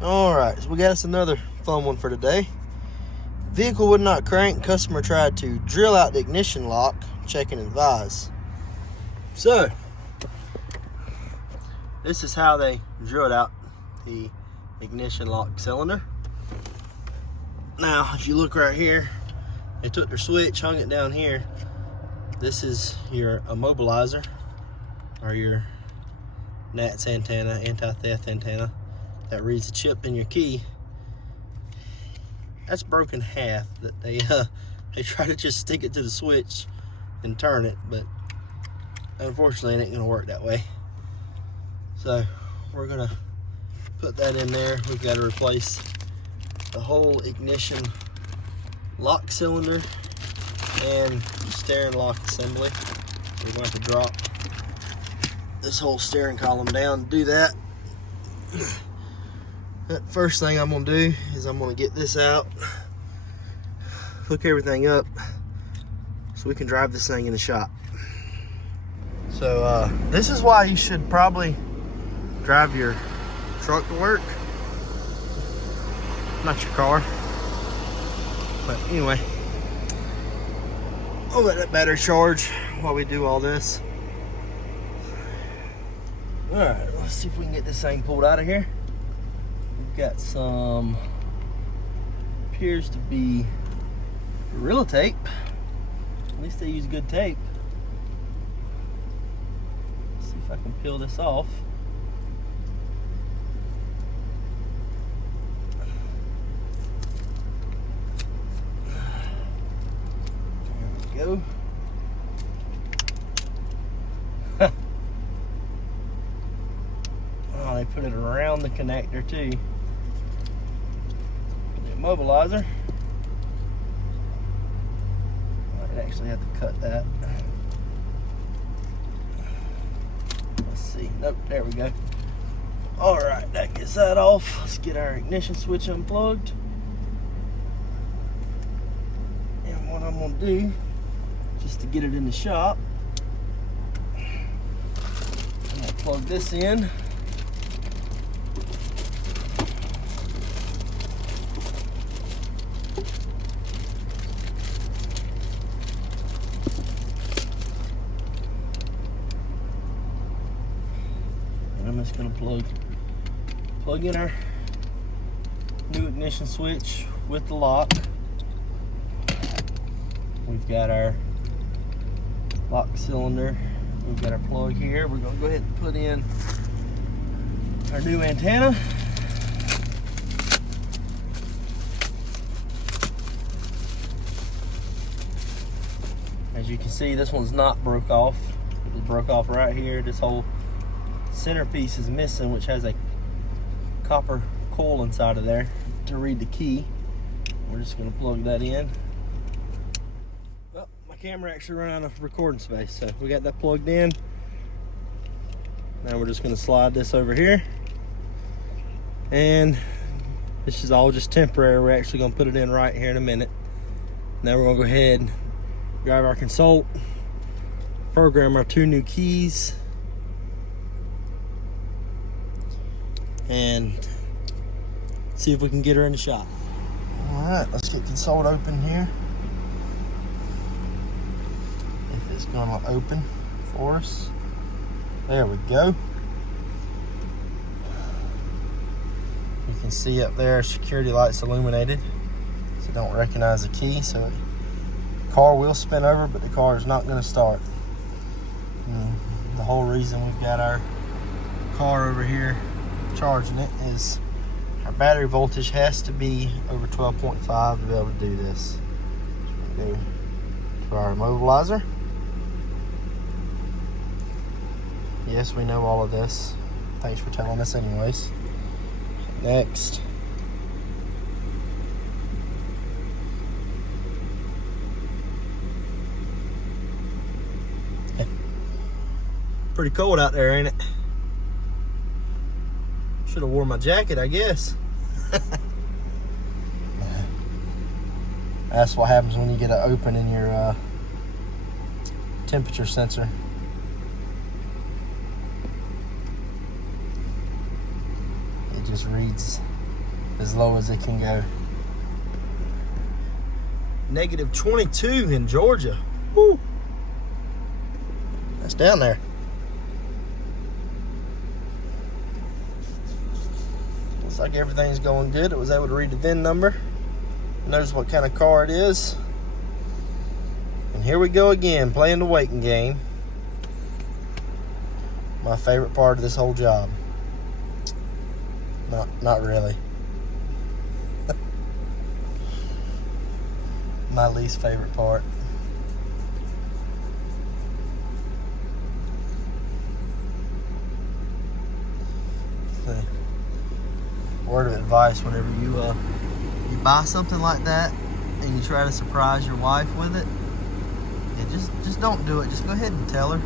Alright, so we got us another fun one for today. Vehicle would not crank. Customer tried to drill out the ignition lock. Check and advise. So, this is how they drilled out the ignition lock cylinder. Now, if you look right here, they took their switch, hung it down here. This is your immobilizer, or your NATS antenna, anti-theft antenna, that reads the chip in your key. That's broken half. That they try to just stick it to the switch and turn it, but unfortunately it ain't gonna work that way. So we're gonna put that in there. We've got to replace the whole ignition lock cylinder and steering lock assembly. We're going to drop this whole steering column down to do that. The first thing I'm going to do is I'm going to get this out, hook everything up so we can drive this thing in the shop. So this is why you should probably drive your truck to work, not your car. But anyway, I'll let that battery charge while we do all this. All right, let's see if we can get this thing pulled out of here. We've got some, appears to be Gorilla tape. At least they use good tape. Let's see if I can peel this off. There we go. Oh, they put it around the connector too. The immobilizer. I'd actually have to cut that. Let's see. Nope, there we go. Alright, that gets that off. Let's get our ignition switch unplugged. And what I'm going to do, just to get it in the shop, I'm going to plug this in. And I'm just going to plug in our new ignition switch with the lock. We've got our lock cylinder. We've got our plug here. We're going to go ahead and put in our new antenna. As you can see, this one's not broke off. It was broke off right here. This whole centerpiece is missing, which has a copper coil inside of there to read the key. We're just going to plug that in. Camera actually ran out of recording space, so we got that plugged in. Now we're just going to slide this over here, and this is all just temporary. We're actually going to put it in right here in a minute. Now we're going to go ahead and grab our console, program our 2 new keys, and see if we can get her in the shop. All right, let's get console open here. It's gonna open for us. There we go. You can see up there security lights illuminated, so don't recognize the key. So the car will spin over, but the car is not going to start. And the whole reason we've got our car over here charging it is our battery voltage has to be over 12.5 to be able to do this. So we go to our immobilizer. Yes, we know all of this. Thanks for telling us anyways. Next. Pretty cold out there, ain't it? Should have worn my jacket, I guess. That's what happens when you get an open in your temperature sensor. It just reads as low as it can go. Negative 22 in Georgia. Woo! That's down there. Looks like everything's going good. It was able to read the VIN number. Knows what kind of car it is. And here we go again, playing the waiting game. My favorite part of this whole job. Not really. My least favorite part. The word of advice whenever you buy something like that and you try to surprise your wife with it, yeah, just don't do it. Just go ahead and tell her.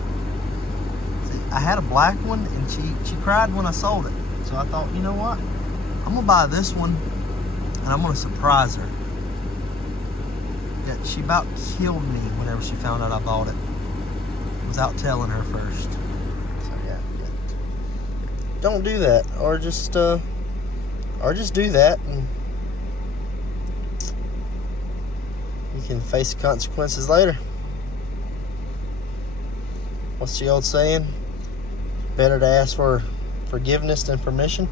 See, I had a black one and she cried when I sold it. So I thought, you know what? I'm gonna buy this one and I'm gonna surprise her. Yeah, she about killed me whenever she found out I bought it without telling her first. So yeah, don't do that, or just do that, and you can face the consequences later. What's the old saying? Better to ask for forgiveness than permission.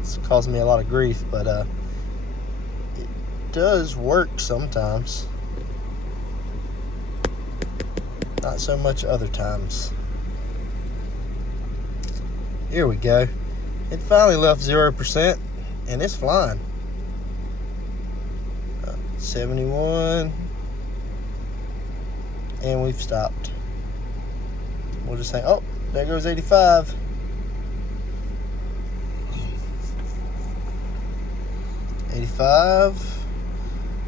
It's caused me a lot of grief, but it does work sometimes. Not so much other times. Here we go. It finally left 0%, and it's flying. 71, and we've stopped. We'll just say, oh, there goes 85.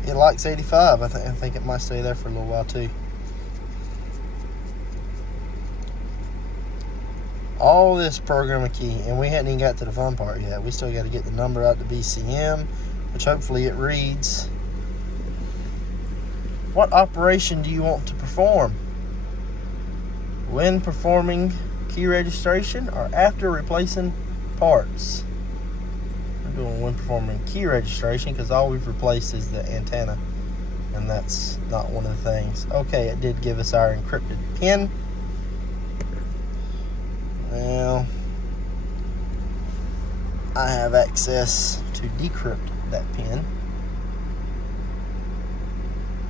It likes 85. I think it might stay there for a little while too. All this program a key, and we hadn't even got to the fun part yet. We still got to get the number out to BCM, which hopefully it reads. What operation do you want to perform? When performing key registration or after replacing parts? We're doing when performing key registration because all we've replaced is the antenna, and that's not one of the things. Okay, it did give us our encrypted PIN. Now I have access to decrypt that PIN.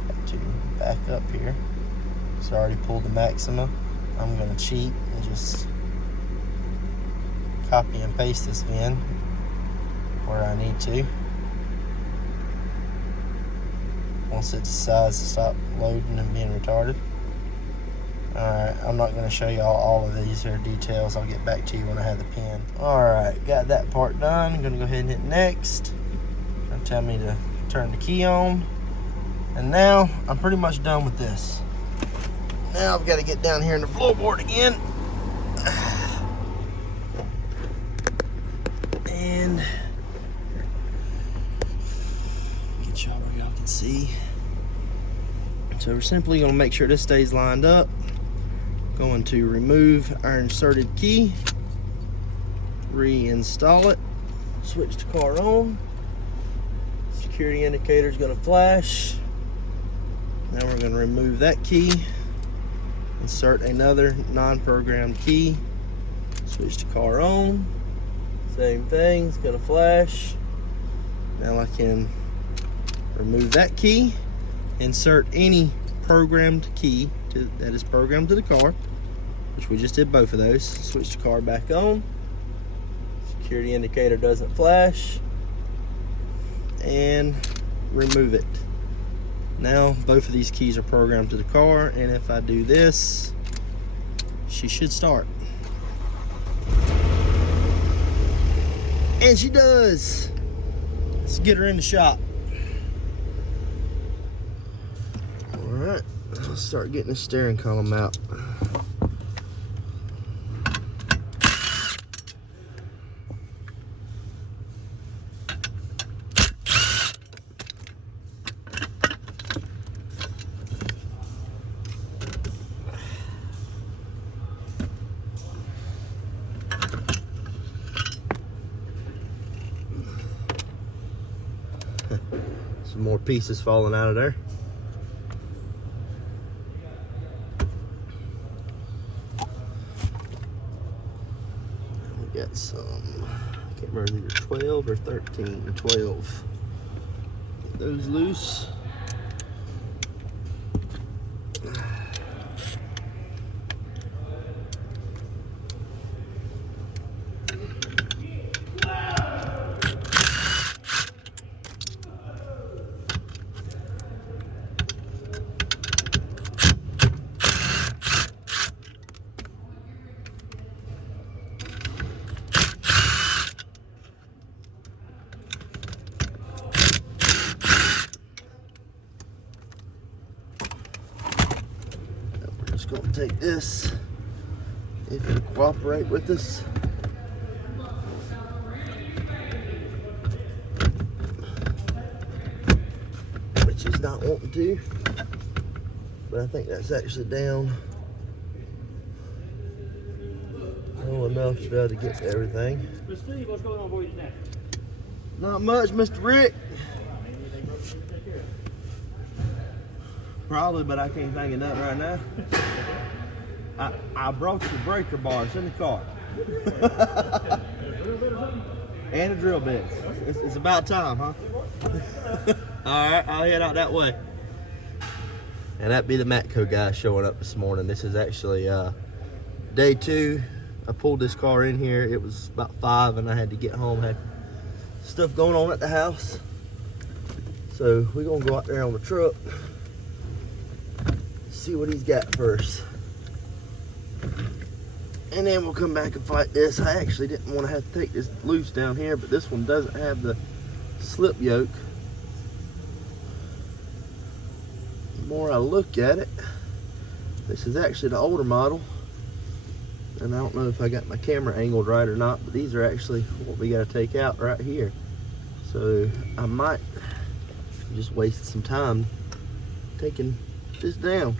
Got to back up here. It's already pulled the Maxima. I'm going to cheat and just copy and paste this VIN where I need to. Once it decides to stop loading and being retarded. Alright, I'm not going to show you all of these here details. I'll get back to you when I have the PIN. Alright, got that part done. I'm going to go ahead and hit next. It'll tell me to turn the key on. And now I'm pretty much done with this. Now I've got to get down here in the floorboard again. And get y'all where y'all can see. So we're simply going to make sure this stays lined up. Going to remove our inserted key. Reinstall it. Switch the car on. Security indicator is going to flash. Now we're going to remove that key. Insert another non-programmed key. Switch the car on. Same thing, it's gonna flash. Now I can remove that key. Insert any programmed key that is programmed to the car, which we just did both of those. Switch the car back on. Security indicator doesn't flash. And remove it. Now both of these keys are programmed to the car, and if I do this, she should start. And she does. Let's get her in the shop. Alright, let's start getting the steering column out. Some more pieces falling out of there. We got some, I can't remember, either 12 or 13, 12. Get those loose. Just gonna take this, if it'll cooperate with us. Which is not wanting to, but I think that's actually down low enough to be able to get to everything. Mr. Steve, what's going on for you today? Not much, Mr. Rick. Probably, but I can't think of nothing right now. I broke the breaker bar. It's in the car. And a drill bit. It's about time, huh? All right, I'll head out that way. And that'd be the Matco guy showing up this morning. This is actually day 2. I pulled this car in here. It was about 5 and I had to get home. Had stuff going on at the house. So we're gonna go out there on the truck, see what he's got first. And then we'll come back and fight this. I actually didn't want to have to take this loose down here, but this one doesn't have the slip yoke. The more I look at it, this is actually the older model. And I don't know if I got my camera angled right or not, but these are actually what we got to take out right here. So I might just waste some time taking this down.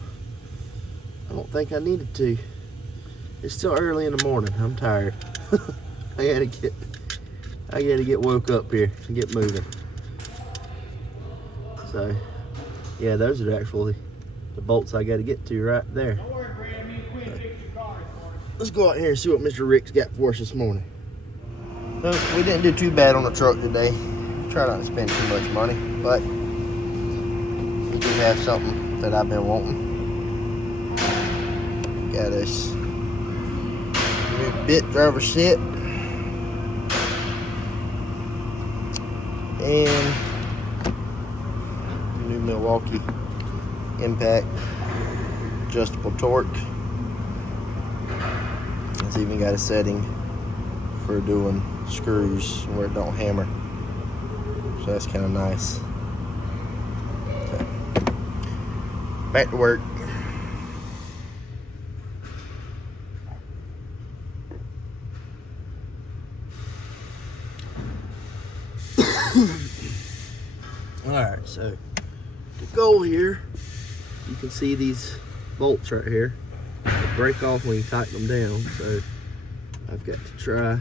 I don't think I needed to. It's still early in the morning. I'm tired. I gotta get woke up here and get moving. So yeah, those are actually the bolts I gotta get to right there. Don't worry, Brad. Me and Quinn fix your car this morning. Let's go out here and see what Mr. Rick's got for us this morning. So we didn't do too bad on the truck today. Try not to spend too much money, but we do have something that I've been wanting. Got us new bit driver set and new Milwaukee impact adjustable torque. It's even got a setting for doing screws where it don't hammer, so that's kind of nice. So, back to work. Alright, so to go here, you can see these bolts right here. They break off when you tighten them down, so I've got to try to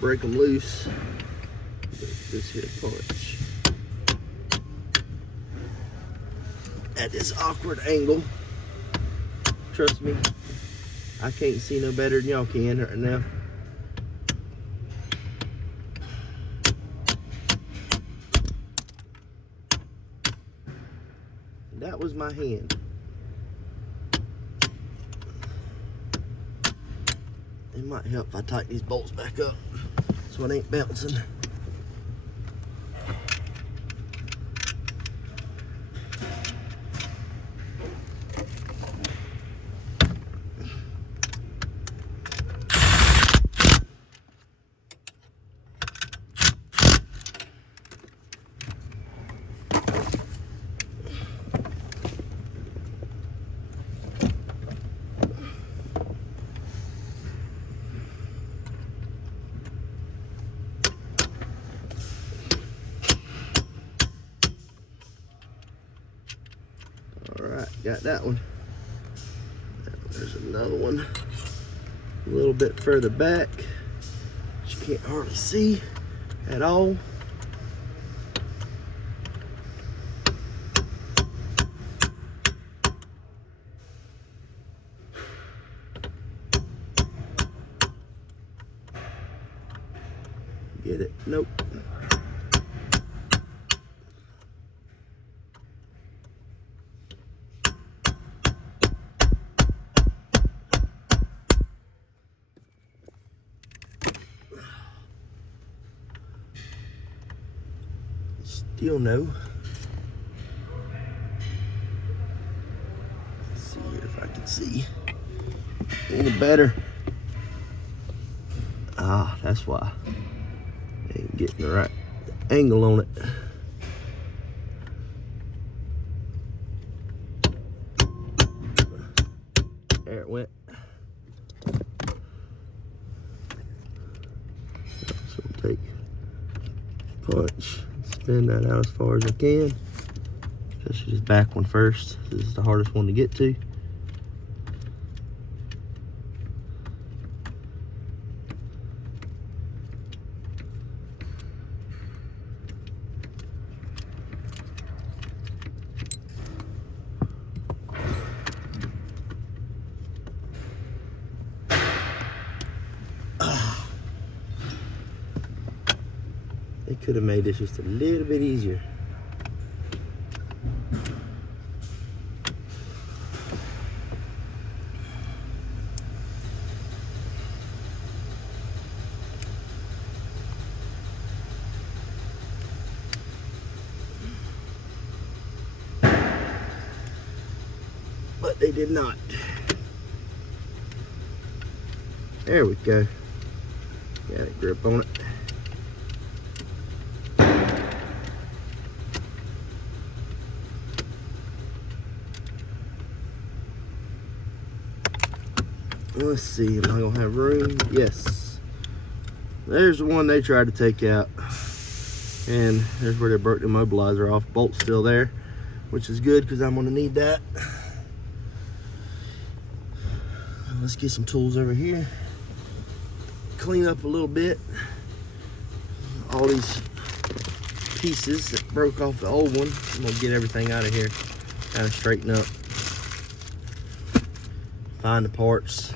break them loose with this here punch at this awkward angle. Trust me, I can't see no better than y'all can right now. That was my hand. It might help if I tighten these bolts back up so it ain't bouncing. Alright, got that one. There's another one a little bit further back, which you can't hardly see at all. get it. Nope. Still no. Let's see here if I can see any better. Ah, that's why. Ain't getting the right angle on it. There it went. So take punch, spin that out as far as I can. Especially this back one first. This is the hardest one to get to. They could have made this just a little bit easier. But they did not. There we go. Got a grip on it. Let's see, am I gonna have room? Yes. There's the one they tried to take out. And there's where they broke the immobilizer off. Bolt's still there, which is good because I'm gonna need that. Let's get some tools over here. Clean up a little bit. All these pieces that broke off the old one. I'm gonna get everything out of here. Kind of straighten up. Find the parts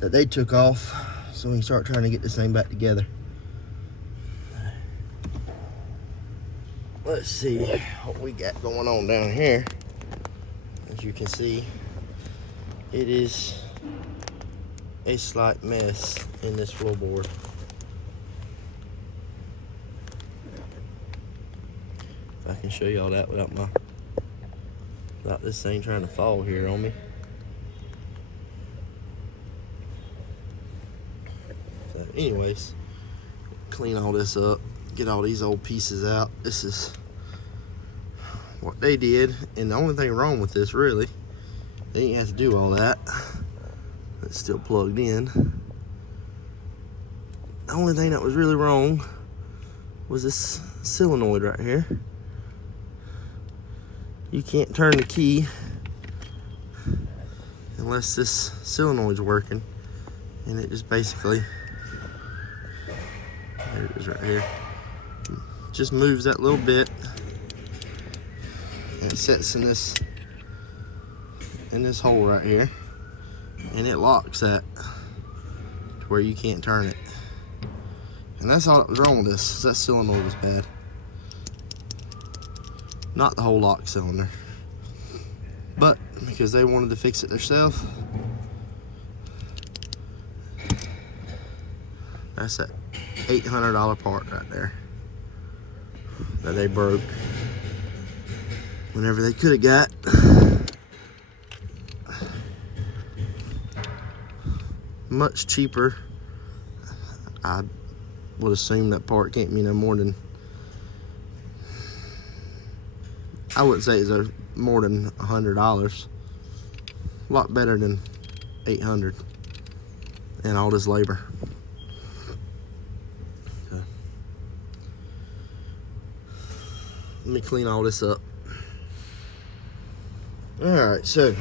that they took off so we can start trying to get this thing back together. Let's see what we got going on down here. As you can see, it is a slight mess in this floorboard. If I can show y'all that without this thing trying to fall here on me. So anyways, clean all this up, get all these old pieces out. This is what they did, and the only thing wrong with this, really, they didn't have to do all that. It's still plugged in. The only thing that was really wrong was this solenoid right here. You can't turn the key unless this solenoid's working, and it just basically, there it is right here, just moves that little bit, and it sits in this hole right here, and it locks that to where you can't turn it. And that's all that was wrong with this. That solenoid was bad, not the whole lock cylinder. But because they wanted to fix it themselves, that's that $800 part right there that they broke whenever they could have got much cheaper. I would assume that part can't be no more than, I wouldn't say it's more than $100. A lot better than $800 and all this labor. So, let me clean all this up. Alright, so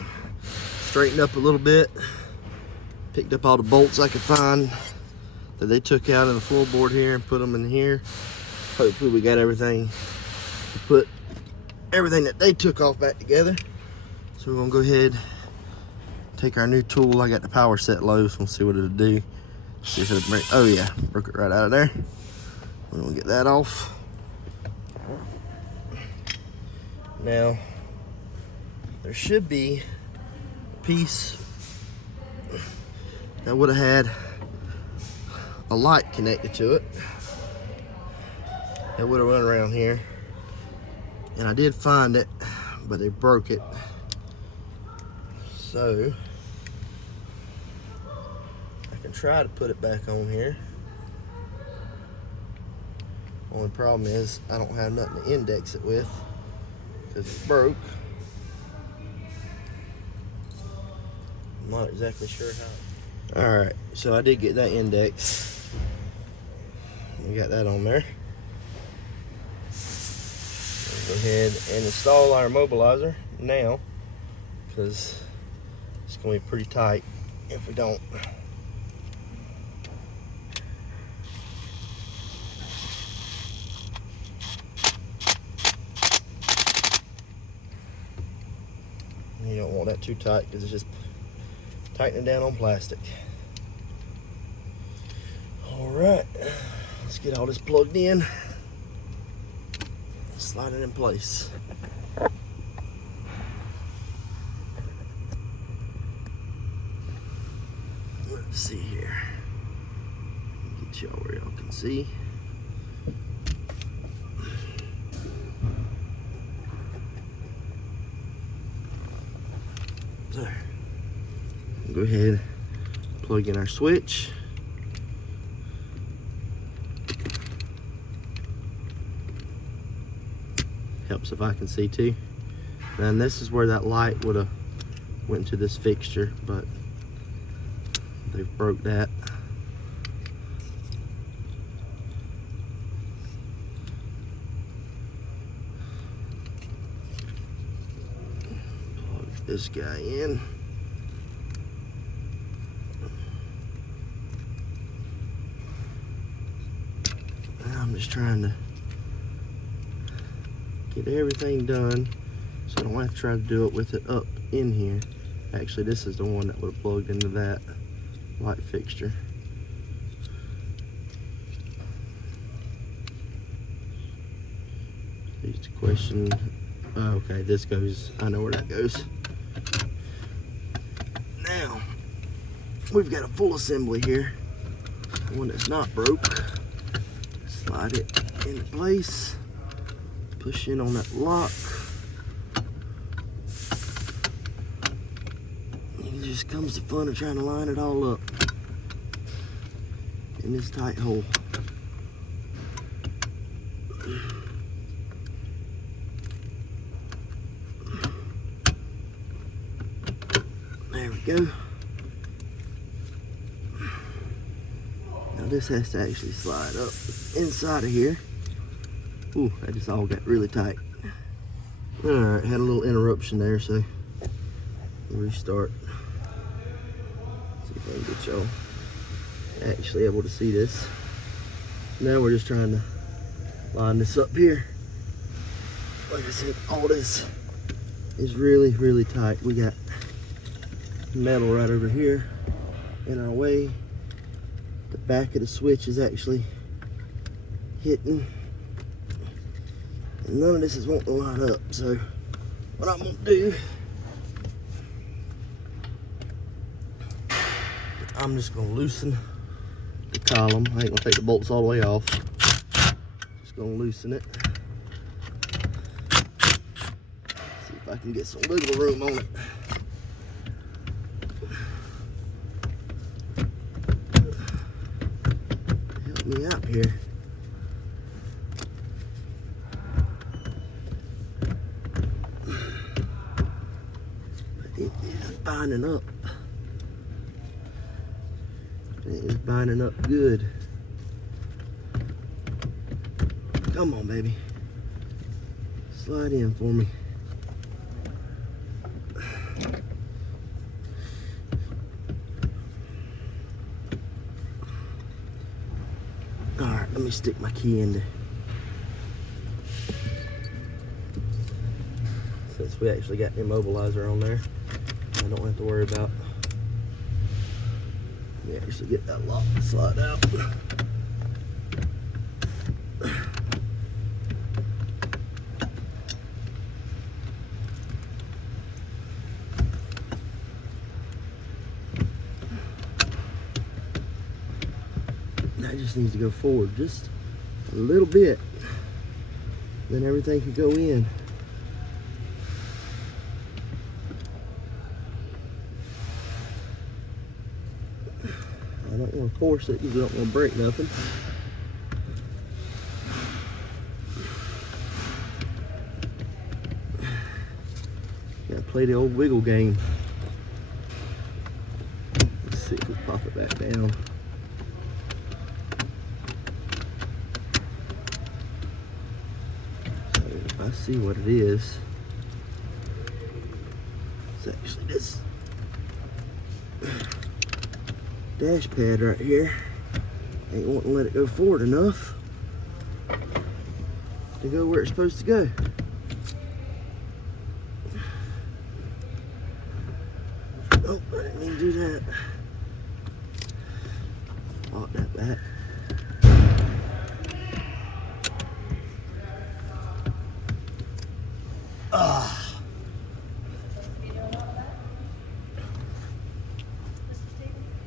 straightened up a little bit, picked up all the bolts I could find that they took out in the floorboard here and put them in here. Hopefully we got everything to put everything that they took off back together. So we're gonna go ahead, take our new tool. I got the power set low, so we'll see what it'll do. See if it'll break. Oh yeah, broke it right out of there. We're gonna get that off. Now, there should be a piece that would have had a light connected to it. It would have run around here. And I did find it, but they broke it. So, I can try to put it back on here. Only problem is I don't have nothing to index it with because it broke. I'm not exactly sure how. Alright, so I did get that index. We got that on there. Go ahead and install our immobilizer now because it's going to be pretty tight if we don't. You don't want that too tight because it's just tightening down on plastic. Alright, let's get all this plugged in. Slide it in place. Let's see here. Get y'all where y'all can see. There. Go ahead, plug in our switch. Helps if I can see too. And this is where that light would have went into this fixture, but they broke that. Plug this guy in. Now I'm just trying to get everything done so I don't have to try to do it with it up in here. Actually, this is the one that would have plugged into that light fixture. Here's the question. Oh, okay, this goes, I know where that goes. Now, we've got a full assembly here. One that's not broke. Slide it into place. Push in on that lock. It just comes the fun of trying to line it all up in this tight hole. There we go. Now this has to actually slide up inside of here. Ooh, that just all got really tight. Alright, had a little interruption there, so restart. See if I can get y'all actually able to see this. Now we're just trying to line this up here. Like I said, all this is really, really tight. We got metal right over here in our way. The back of the switch is actually hitting. And none of this is wanting to line up, so what I'm gonna do, I'm just gonna loosen the column. I ain't gonna take the bolts all the way off. Just gonna loosen it. See if I can get some wiggle room on it. Help me out here. It is binding up. It is binding up good. Come on, baby. Slide in for me. Alright, let me stick my key in there. Since we actually got the immobilizer on there, I don't have to worry about Yeah, actually get that lock to slide out. That just needs to go forward just a little bit. Then everything could go in. I don't want to force it because I don't want to break nothing. Gotta play the old wiggle game. Let's see if we pop it back down. So if I see what it is, it's actually this dash pad right here. Ain't wanting to let it go forward enough to go where it's supposed to go. Oh, I didn't mean to do that. Lock that back.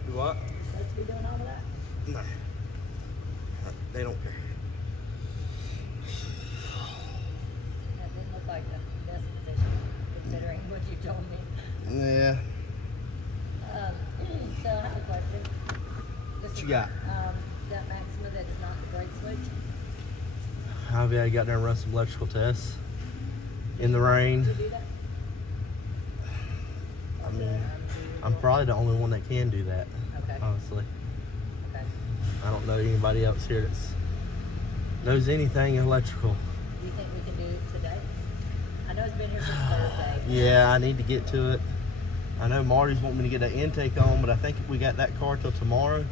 Do what? Supposed to be doing all of that? No. They don't care. That didn't look like the best position, considering what you told me. Yeah. So I have a question. This What you is, got? That Maxima that is not the brake switch. I've got to get there and run some electrical tests in the rain. Did you do that? I mean, I'm probably the only one that can do that, Okay. honestly. Okay. I don't know anybody else here that knows anything electrical. Do you think we can do it today? I know it's been here since Thursday. Yeah, I need to get to it. I know Marty's wanting me to get that intake on, but I think we got that car till tomorrow.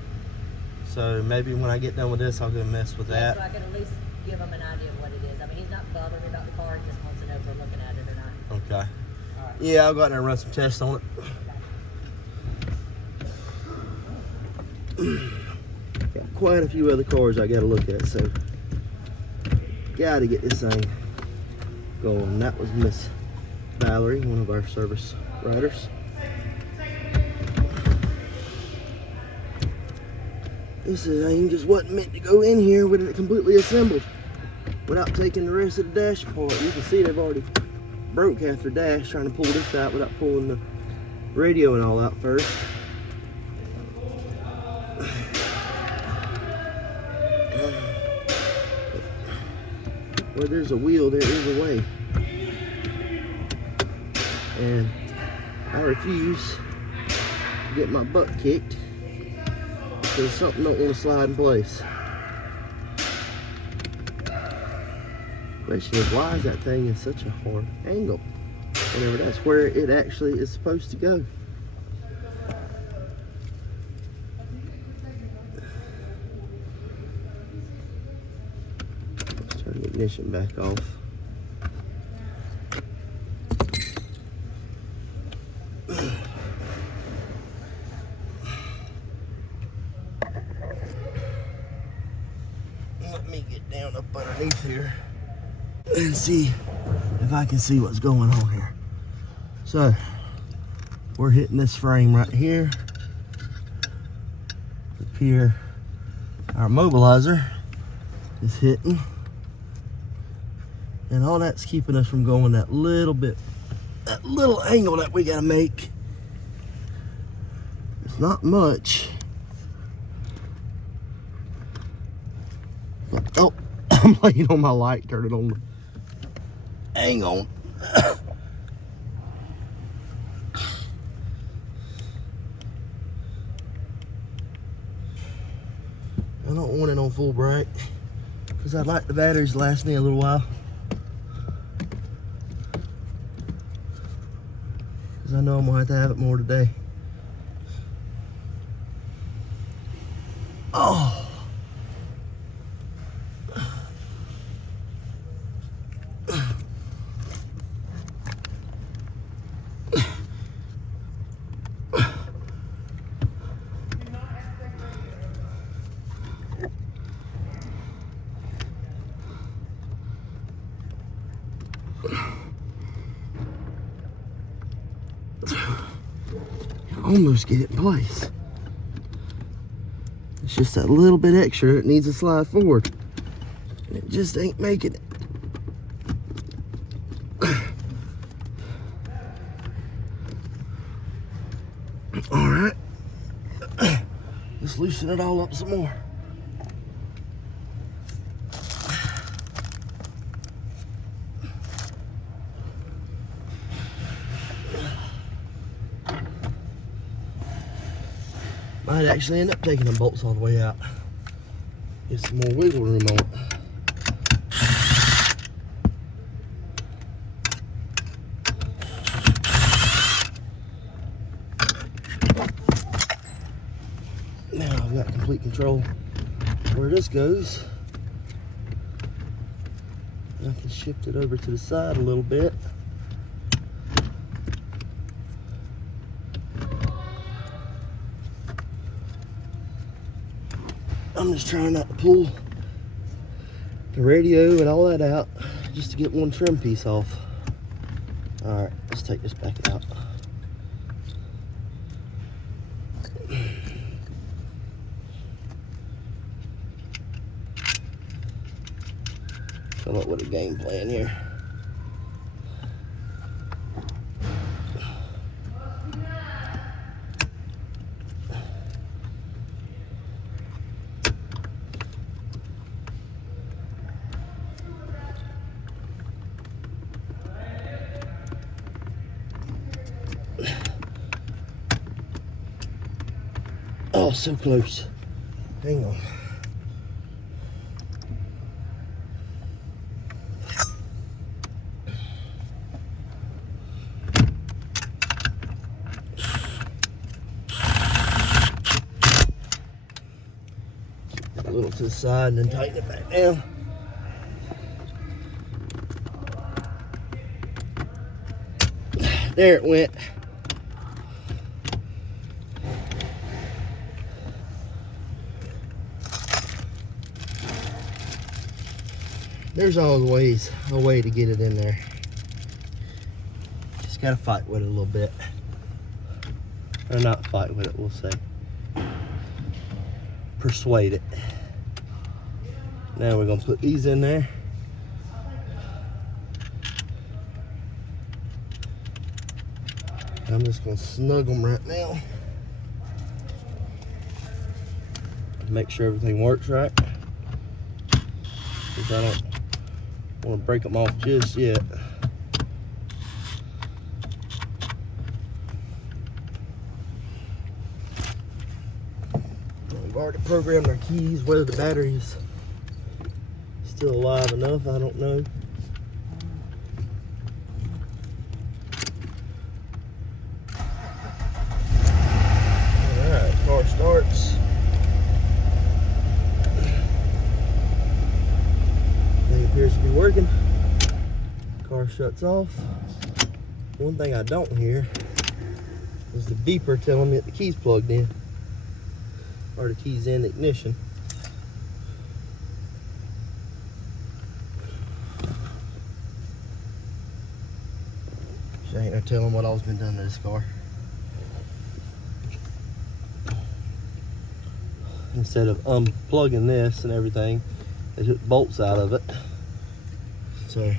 So maybe when I get done with this, I'll go mess with Yeah, that. so I can at least give him an idea of what it is. I mean, he's not bothering me about the car. He just wants to know if we're looking at it or not. Okay. All right. Yeah, I'll go out there and run some tests on it. Got quite a few other cars I got to look at, so got to get this thing going. That was Miss Valerie, one of our service riders. This thing just wasn't meant to go in here with it completely assembled without taking the rest of the dash apart. You can see they've already broke half their dash trying to pull this out without pulling the radio and all out first. Where there's a wheel, there is a way. And I refuse to get my butt kicked because something don't want to slide in place. Question is, why is that thing in such a hard angle? Whenever that's where it actually is supposed to go. Let's turn the ignition back off. Let me get down up underneath here and see if I can see what's going on here. So we're hitting this frame right here. Up here, our mobilizer is hitting, and all that's keeping us from going that little bit, that little angle that we gotta make. It's not much. Oh, I'm laying on my light, turn it on. Hang on. I don't want it on full bright because I'd like the batteries to last me a little while. Because I know I'm gonna have to have it more today. Oh. almost get it in place. It's just that little bit extra that needs to slide forward. And it just ain't making it. All right. Let's loosen it all up some more. Might actually end up taking the bolts all the way out. Get some more wiggle room on it. Now I've got complete control where this goes. I can shift it over to the side a little bit. I'm just trying not to pull the radio and all that out just to get one trim piece off. All right, let's take this back out. Come up with a game plan here. Oh, so close. Hang on. A little to the side and then tighten it back down. There it went. There's always a way to get it in there. Just gotta fight with it a little bit. Or not fight with it, we'll say. Persuade it. Now we're gonna put these in there. I'm just gonna snug them right now. Make sure everything works right. Because I don't want to break them off just yet. We've already programmed our keys. Whether the battery is still alive enough, I don't know. Alright, car starts. Thing appears to be working. Car shuts off. One thing I don't hear is the beeper telling me that the key's plugged in. Or the key's in the ignition. She ain't no telling what all's been done to this car. Instead of unplugging this and everything, they took bolts out of it. So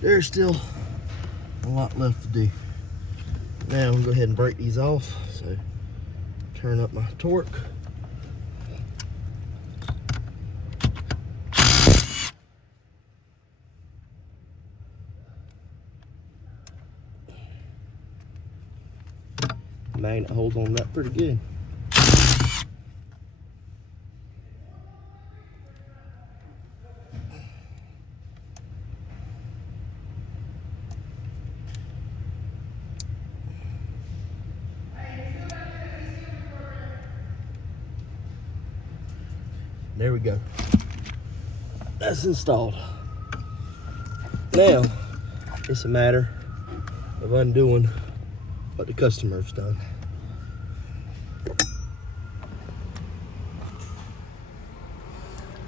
there's still a lot left to do. Now I'm gonna go ahead and break these off. So turn up my torque. Magnet holds on that pretty good. There we go. That's installed. Now, it's a matter of undoing what the customer's done.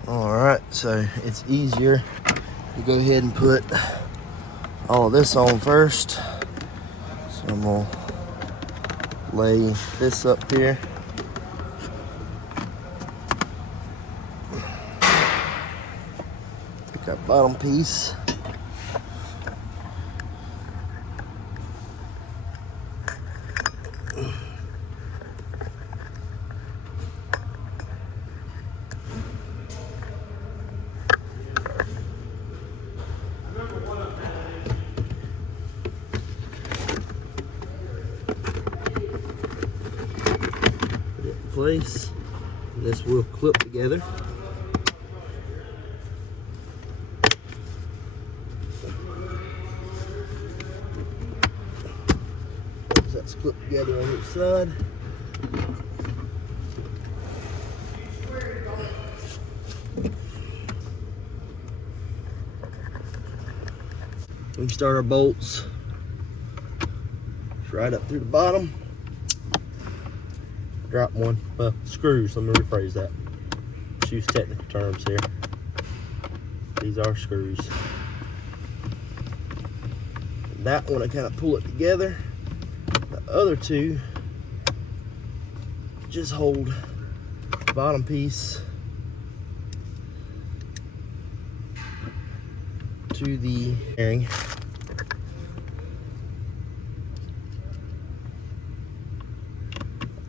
All right, so it's easier to go ahead and put all of this on first. So I'm gonna Lay this up here. Take that bottom piece. Place. This will clip together. That's clipped together on each side. We can start our bolts right up through the bottom. Drop one. Well, screws. Let me rephrase that. Let's use technical terms here. These are screws. That one, I kind of pull it together. The other two just hold the bottom piece to the bearing.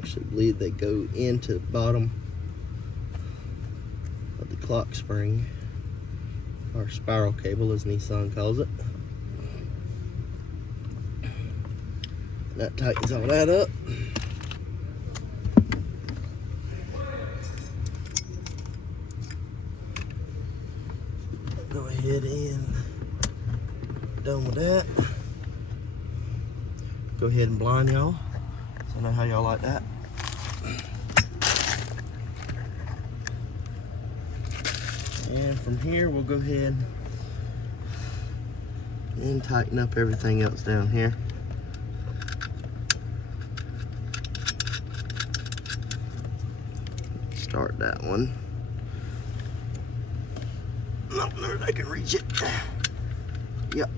I believe they go into the bottom of the clock spring, or spiral cable as Nissan calls it. And that tightens all that up. Go ahead and done with that. Go ahead and blind y'all, so I know how y'all like that. And from here, we'll go ahead and tighten up everything else down here. Start that one. Not that I can reach it. Yep.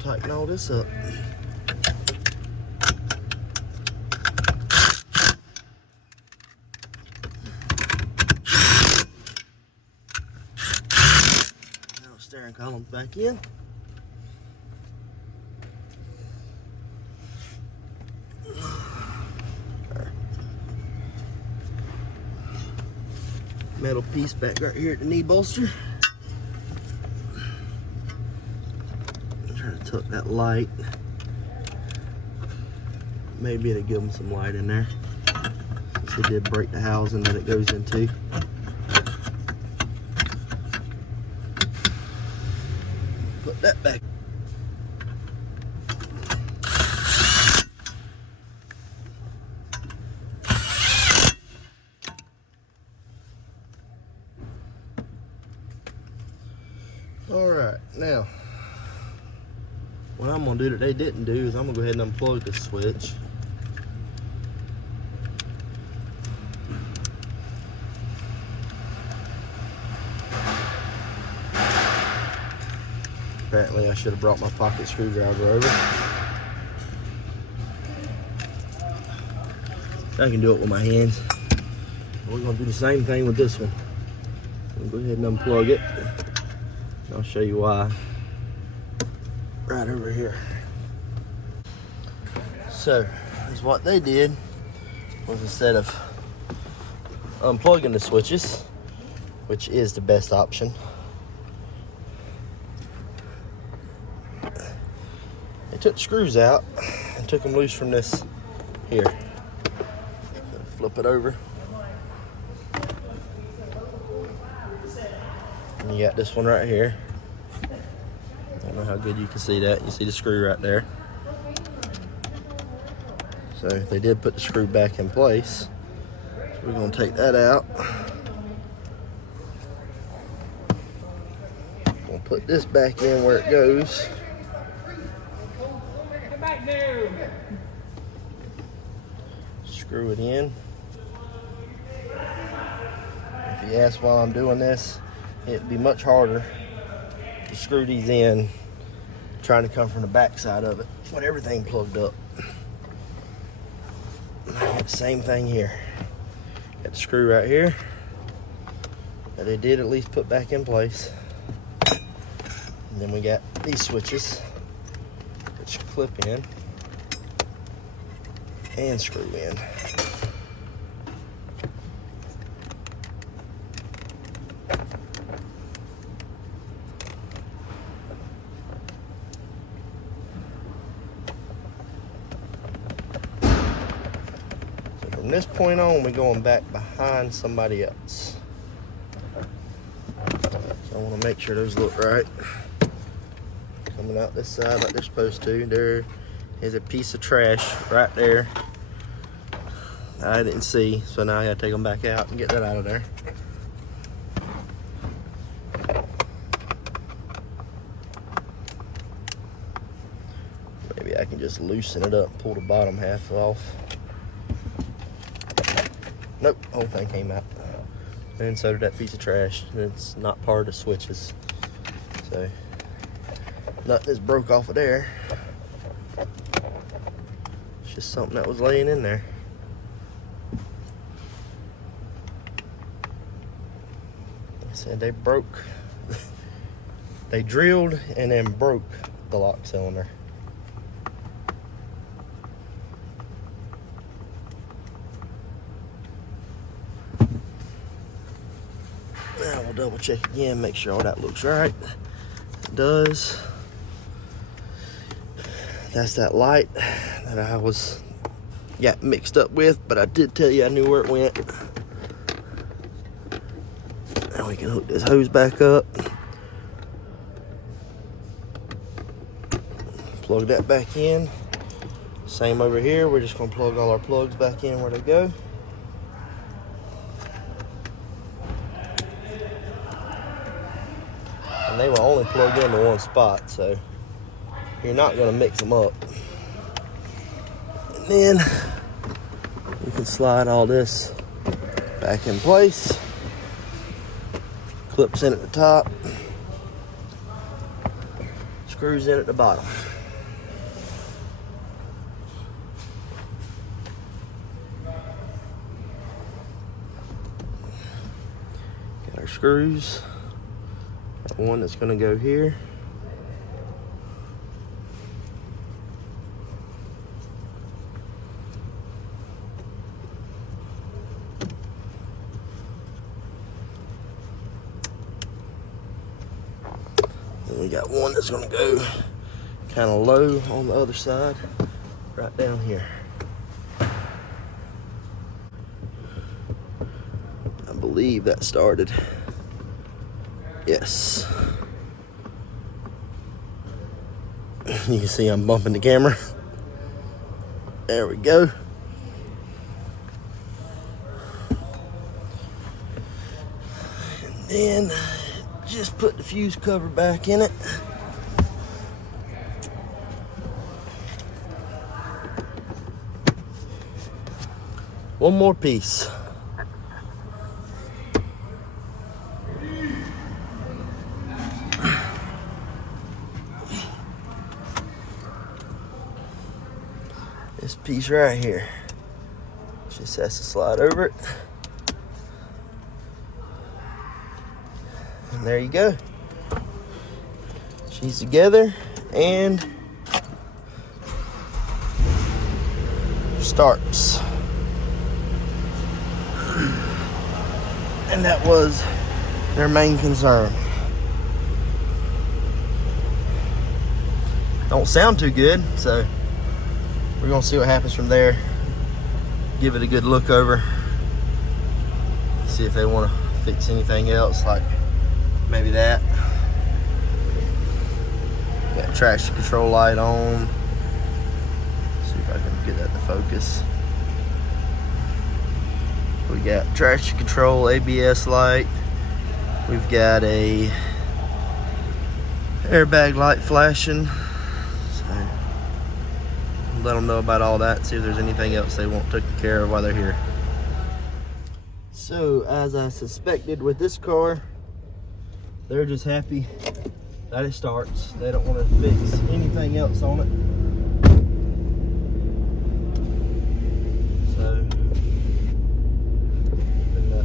Tighten all this up. Now steering column's back in. Metal piece back right here at the knee bolster. Tuck that light. Maybe it'll give them some light in there. Since it did break the housing that it goes into. Put that back. All right, now. What I'm gonna do that they didn't do is I'm gonna go ahead and unplug this switch. Apparently I should have brought my pocket screwdriver over. I can do it with my hands. We're gonna do the same thing with this one. I'll go ahead and unplug it. I'll show you why. Right over here. So, is what they did was instead of unplugging the switches, which is the best option, they took the screws out and took them loose from this here. Flip it over. And you got this one right here. I don't know how good you can see that. You see the screw right there. So they did put the screw back in place. So we're going to take that out. We'll put this back in where it goes. Come back now. Screw it in. If you ask why I'm doing this, it'd be much harder to screw these in trying to come from the back side of it with everything plugged up. Same thing here. Got the screw right here that they did at least put back in place. And then we got these switches that you clip in and screw in. From this point on, we're going back behind somebody else. So I want to make sure those look right. Coming out this side like they're supposed to. There is a piece of trash right there I didn't see, so now I gotta take them back out and get that out of there. Maybe I can just loosen it up, pull the bottom half off. Nope, whole thing came out. And so did that piece of trash. It's not part of the switches. So, nut just broke off of there. It's just something that was laying in there. Like I said, they broke. They drilled and then broke the lock cylinder. Now we'll double check again, make sure all that looks right. It does. That's that light that I got mixed up with, but I did tell you I knew where it went. Now we can hook this hose back up. Plug that back in. Same over here, we're just gonna plug all our plugs back in where they go. And they will only plug into one spot, so you're not going to mix them up. And then you can slide all this back in place. Clips in at the top, screws in at the bottom. Got our screws. One that's going to go here. And we got one that's going to go kind of low on the other side, right down here. I believe that started. Yes. You can see I'm bumping the camera. There we go. And then just put the fuse cover back in it. One more piece. This piece right here just has to slide over it. And there you go. She's together and starts. And that was their main concern. Don't sound too good, so we're gonna see what happens from there. Give it a good look over. See if they wanna fix anything else, like maybe that. Got traction control light on. See if I can get that to focus. We got traction control, ABS light. We've got a airbag light flashing. So let them know about all that, see if there's anything else they want taken care of while they're here. So as I suspected with this car, they're just happy that it starts. They don't want to fix anything else on it. So in the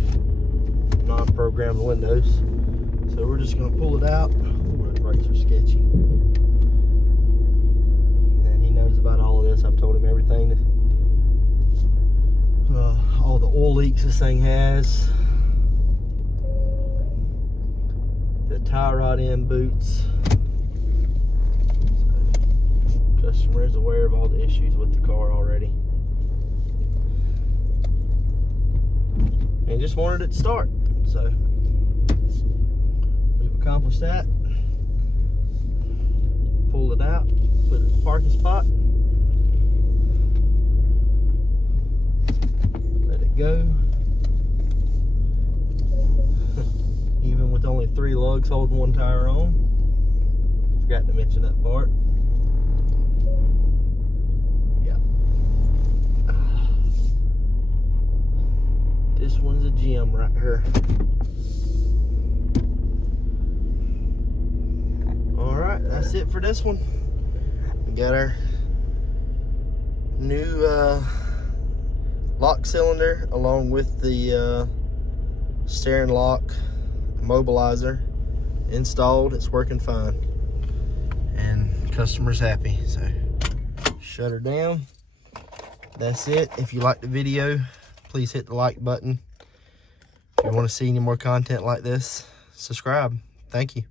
non-programmed windows. So we're just gonna pull it out. Ooh, the brakes are sketchy. And he knows about all of this. I've told him everything. All the oil leaks this thing has. The tie rod end boots. So, customer is aware of all the issues with the car already. And just wanted it to start. So we've accomplished that. Pulled it out, put it in the parking spot. Let it go. Even with only 3 lugs holding 1 tire on. Forgot to mention that part. Yeah. This one's a gem right here. Alright, that's it for this one. We got our new lock cylinder along with the steering lock mobilizer installed. It's working fine and customer's happy. So shut her down. That's it. If you liked the video, please hit the like button. If you want to see any more content like this, subscribe. Thank you.